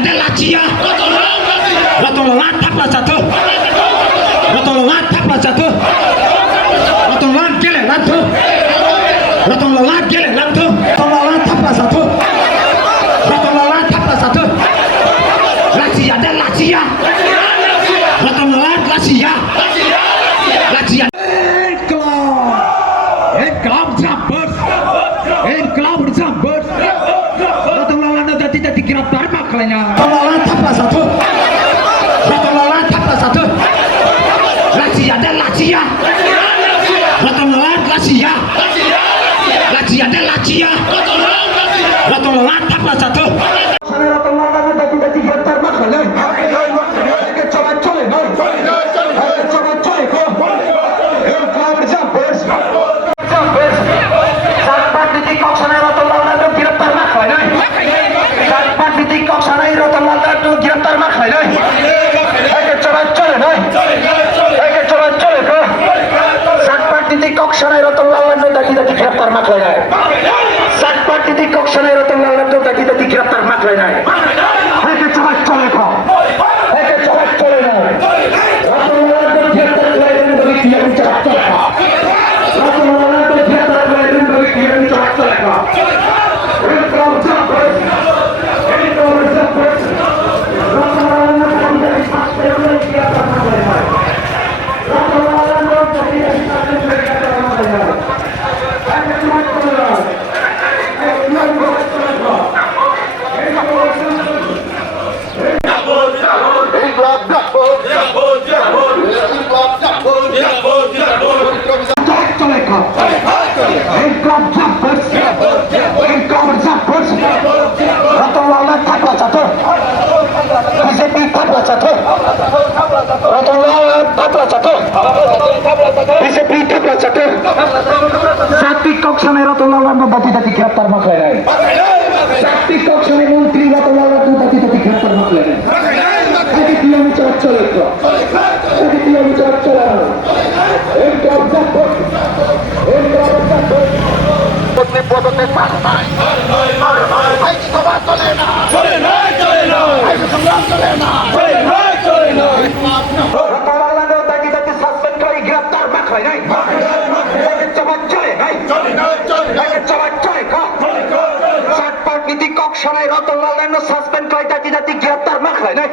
ada lacia ya. betul latap lah satu betul latap lah satu betul langgil lantu betul langgil lantu betul latap lah satu betul latap lah satu lacia ada lacia ya. betul lat lacia namanya. Kalau lantak satu. Kalau lantak satu. Lansia dan lansia. Latolan lansia. Lansia dan lansia. Latolan lantak satu. Dadi dadi graftar সাত্বিক কক্ষণে রতনলাল দাতি দাতি গ্রেপ্তার মাখলে নাই সাত্বিক কক্ষণে মন্ত্রী রতনলাল দাতি দাতি গ্রেপ্তার মাখলে নাই কি আমি চলে চলে আমি চলে চলে পদতে পাস নাই আইন সভা চলে না। আইন সংগ্রাম চলে না। রতনলাল দাতি দাতি সাসপেন্ড করে গ্রেপ্তার নাই নীতি কক্ষণে রতনলাল সাসপেন্ড কয়টা কি জাতি গ্রেপ্তার মাখলে নাই।